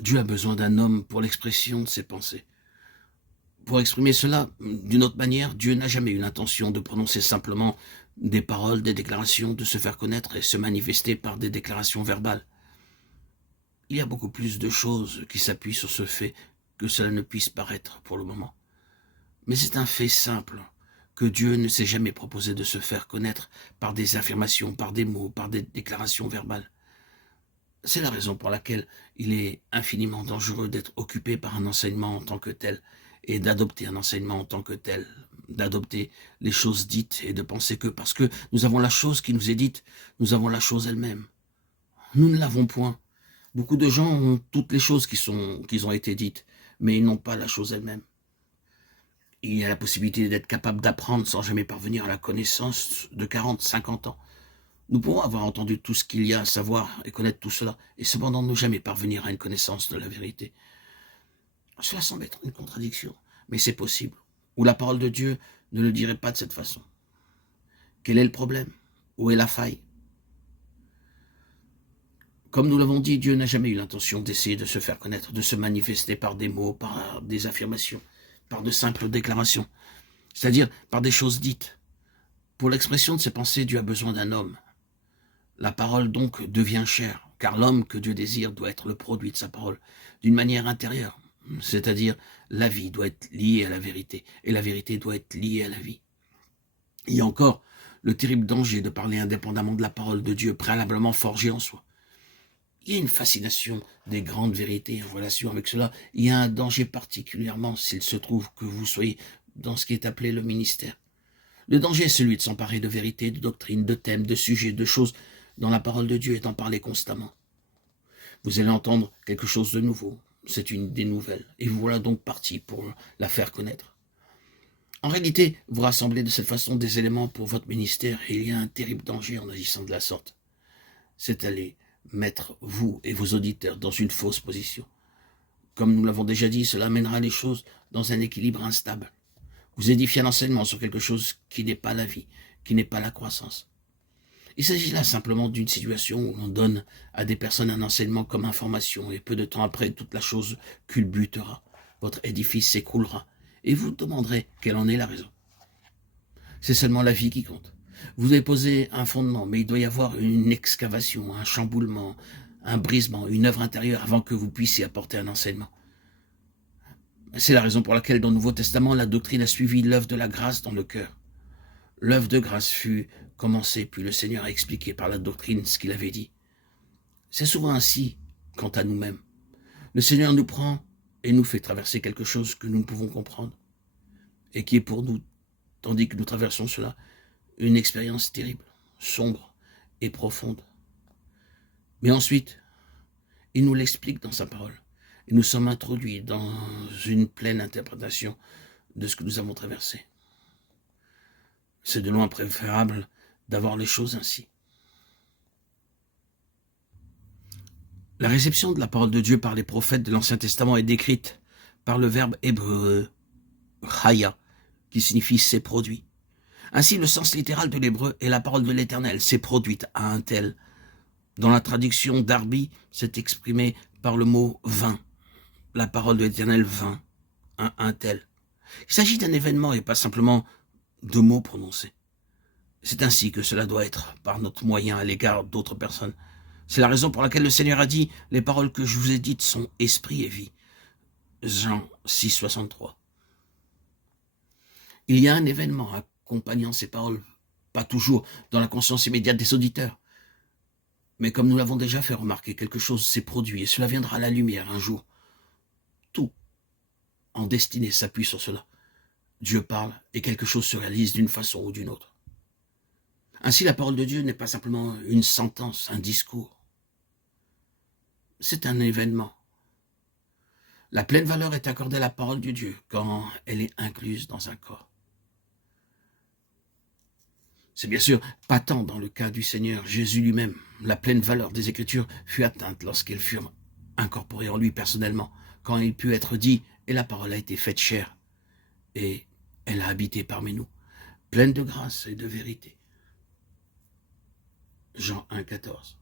Dieu a besoin d'un homme pour l'expression de ses pensées. Pour exprimer cela d'une autre manière, Dieu n'a jamais eu l'intention de prononcer simplement des paroles, des déclarations, de se faire connaître et se manifester par des déclarations verbales. Il y a beaucoup plus de choses qui s'appuient sur ce fait que cela ne puisse paraître pour le moment. Mais c'est un fait simple, que Dieu ne s'est jamais proposé de se faire connaître par des affirmations, par des mots, par des déclarations verbales. C'est la raison pour laquelle il est infiniment dangereux d'être occupé par un enseignement en tant que tel, et d'adopter un enseignement en tant que tel, d'adopter les choses dites et de penser que parce que nous avons la chose qui nous est dite, nous avons la chose elle-même. Nous ne l'avons point. Beaucoup de gens ont toutes les choses qui ont été dites, mais ils n'ont pas la chose elle-même. Il y a la possibilité d'être capable d'apprendre sans jamais parvenir à la connaissance de 40, 50 ans. Nous pouvons avoir entendu tout ce qu'il y a à savoir et connaître tout cela, et cependant ne jamais parvenir à une connaissance de la vérité. Cela semble être une contradiction, mais c'est possible. Ou la parole de Dieu ne le dirait pas de cette façon. Quel est le problème? Où est la faille? Comme nous l'avons dit, Dieu n'a jamais eu l'intention d'essayer de se faire connaître, de se manifester par des mots, par des affirmations, par de simples déclarations, c'est-à-dire par des choses dites. Pour l'expression de ses pensées, Dieu a besoin d'un homme. La parole donc devient chair, car l'homme que Dieu désire doit être le produit de sa parole, d'une manière intérieure, c'est-à-dire la vie doit être liée à la vérité, et la vérité doit être liée à la vie. Il y a encore le terrible danger de parler indépendamment de la parole de Dieu, préalablement forgée en soi. Il y a une fascination des grandes vérités en relation avec cela. Il y a un danger particulièrement s'il se trouve que vous soyez dans ce qui est appelé le ministère. Le danger est celui de s'emparer de vérités, de doctrines, de thèmes, de sujets, de choses dont la parole de Dieu est en parler constamment. Vous allez entendre quelque chose de nouveau. C'est une des nouvelles. Et vous voilà donc parti pour la faire connaître. En réalité, vous rassemblez de cette façon des éléments pour votre ministère et il y a un terrible danger en agissant de la sorte. C'est aller mettre vous et vos auditeurs dans une fausse position. Comme nous l'avons déjà dit, cela mènera les choses dans un équilibre instable. Vous édifiez un enseignement sur quelque chose qui n'est pas la vie, qui n'est pas la croissance. Il s'agit là simplement d'une situation où l'on donne à des personnes un enseignement comme information et peu de temps après, toute la chose culbutera. Votre édifice s'écroulera et vous demanderez quelle en est la raison. C'est seulement la vie qui compte. Vous avez posé un fondement, mais il doit y avoir une excavation, un chamboulement, un brisement, une œuvre intérieure avant que vous puissiez apporter un enseignement. C'est la raison pour laquelle dans le Nouveau Testament, la doctrine a suivi l'œuvre de la grâce dans le cœur. L'œuvre de grâce fut commencée, puis le Seigneur a expliqué par la doctrine ce qu'il avait dit. C'est souvent ainsi quant à nous-mêmes. Le Seigneur nous prend et nous fait traverser quelque chose que nous ne pouvons comprendre et qui est pour nous, tandis que nous traversons cela, une expérience terrible, sombre et profonde. Mais ensuite, il nous l'explique dans sa parole. Et nous sommes introduits dans une pleine interprétation de ce que nous avons traversé. C'est de loin préférable d'avoir les choses ainsi. La réception de la parole de Dieu par les prophètes de l'Ancien Testament est décrite par le verbe hébreu chaya, qui signifie « s'est produit ». Ainsi, le sens littéral de l'hébreu est la parole de l'Éternel, s'est produite à un tel. Dans la traduction d'Arbi, c'est exprimé par le mot « vint ». La parole de l'Éternel vint à un tel. Il s'agit d'un événement et pas simplement de mots prononcés. C'est ainsi que cela doit être par notre moyen à l'égard d'autres personnes. C'est la raison pour laquelle le Seigneur a dit « Les paroles que je vous ai dites sont esprit et vie ». Jean 6, 63. Il y a un événement accompagnant ces paroles, pas toujours dans la conscience immédiate des auditeurs. Mais comme nous l'avons déjà fait remarquer, quelque chose s'est produit et cela viendra à la lumière un jour. Tout en destinée s'appuie sur cela. Dieu parle et quelque chose se réalise d'une façon ou d'une autre. Ainsi, la parole de Dieu n'est pas simplement une sentence, un discours. C'est un événement. La pleine valeur est accordée à la parole de Dieu quand elle est incluse dans un corps. C'est bien sûr pas tant dans le cas du Seigneur Jésus lui-même. La pleine valeur des Écritures fut atteinte lorsqu'elles furent incorporées en lui personnellement, quand il put être dit « et la parole a été faite chair » et elle a habité parmi nous, pleine de grâce et de vérité. Jean 1, 14.